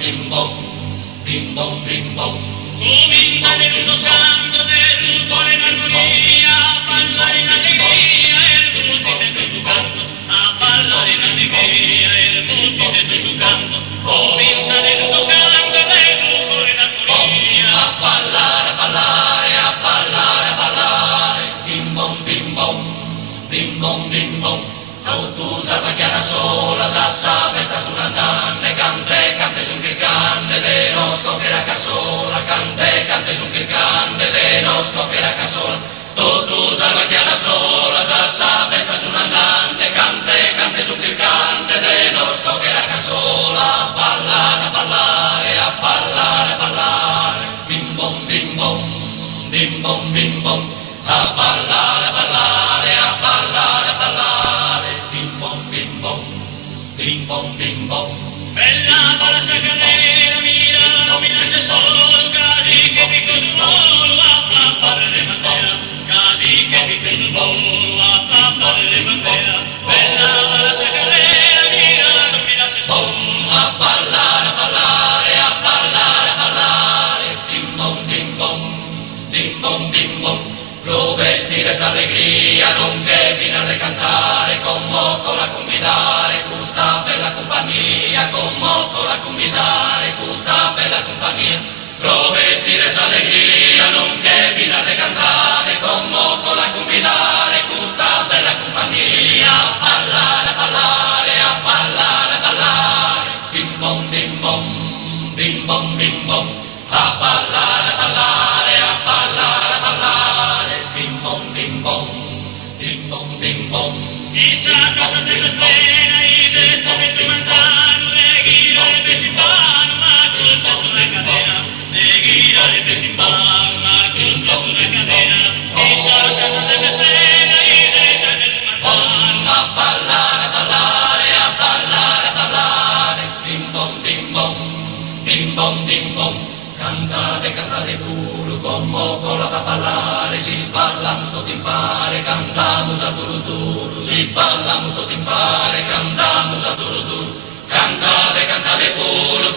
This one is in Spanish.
bim bom, bim bom, bim bom. Comincia l'illuso scanto de sul cuore in armonia, a ballare in allegria, e il multite tutto canto, a ballare in allegria, e il multite tutto canto. Comincia l'illuso scanto de sul cuore in armonia, a ballare, a ballare, a ballare, a ballare. Bim bom, bim bom, bim bom, bim bom. Tu salva chiara sola, sassa, festa su una nanne, cante su che canne, de no scoprirà cassola, cante su che canne, de no scoprirà cassola. Tu salva chiara sola, sassa, festa su una nanne, cante su che canne, de no scoprirà cassola. A ballare, a ballare, a ballare, a ballare. Bim bom, bim bom, bim bom, bim bom. A ballare, a ballare, a ballare, a ballare. Bim bom, bim bom, bim bom, bim bom. bella balla sacanera, mira, non mi lascia solo, casi che picco sul volo, a fare le bandera, casi che picco sul volo, a fare le bandera, bella balla sacanera, mira, non mi lascia solo. A ballare, a ballare, a ballare, a ballare. Bim bom, bim bom, bim bom, bim bom. Lo vestire s'allegria, nonché finale cantare, con moto la convidare, questa bella compagnia, con moto la convidare, questa bella compagnia. Lo vestire s'allegria, nonché finale cantare, con moto la convidare, questa bella compagnia. A ballare, a ballare, a ballare, a ballare. Bim bom, bim bom, bim bom, bim bom. A ballare, a ballare, a ballare, a ballare. Bim bom, bim bom, bim bom, bim bom. Chissà cosa te lo spera, Ise, come tu mangiano, de girare per simpano, ma cosa sulla catena, de girare per simpano, ma cosa sulla catena. Chissà cosa te lo spera, Ise, come tu mangiano. A ballare, a ballare, a ballare, a ballare. Bim bom, bim bom, bim bom, bim bom. Cantate, cantate pure, come cola da ballare, si ballamos tot impare, cantamos a turuturu, si ballamos tot impare, cantamos a turuturu. Cantate, cantate pure,